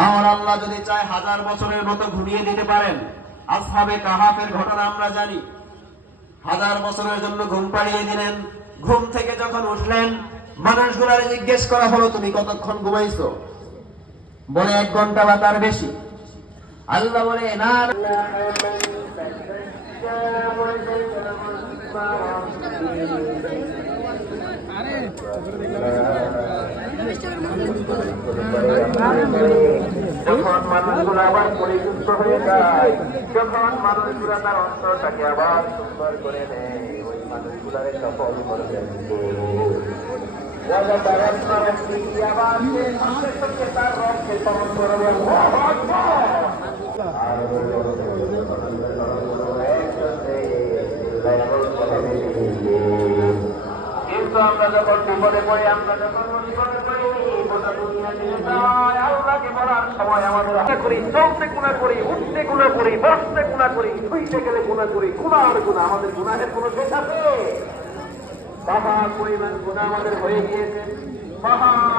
আমার আল্লাহ যদি চায় 1000 বছরের মতো ঘুমিয়ে দিতে পারেন। আসহাবে কাহাফের ঘটনা আমরা জানি। 1000 বছরের জন্য ঘুম পাড়িয়ে দিলেন। ঘুম থেকে যখন উঠলেন, মানুষগুলার জিজ্ঞেস করা হলো, তুমি কতক্ষণ ঘুমাইছো? বলে 1 ঘন্টা বা তার বেশি। আল্লাহ বলে, না যখন মানুষগুলো আবার পরিশুদ্ধ হয়ে যায়, যখন মানুষগুলা তার অন্তরটাকে আবার সুন্দর করে নেয়, ওই মানুষগুলারে সফল করবেন। তার রবকে স্মরণ করবেন। কিন্তু আমরা যখন বিপদে পড়ি, আমরা যখন বিপদে পড়ি, গোটা দুনিয়া ছেড়ে যায়, আল্লাহকে বলার সময় আমাদের করি, চলতে গুনাহ করি, উঠতে গুনাহ করি, বসতে গুনাহ করি, শুইতে গেলে গুনাহ করি, গুনাহ গুনাহ। আমাদের গুনাহের কোনো শেষ আছে? পাহাড় পরিমাণ গুনাহ আমাদের হয়ে গিয়েছে। পাহাড়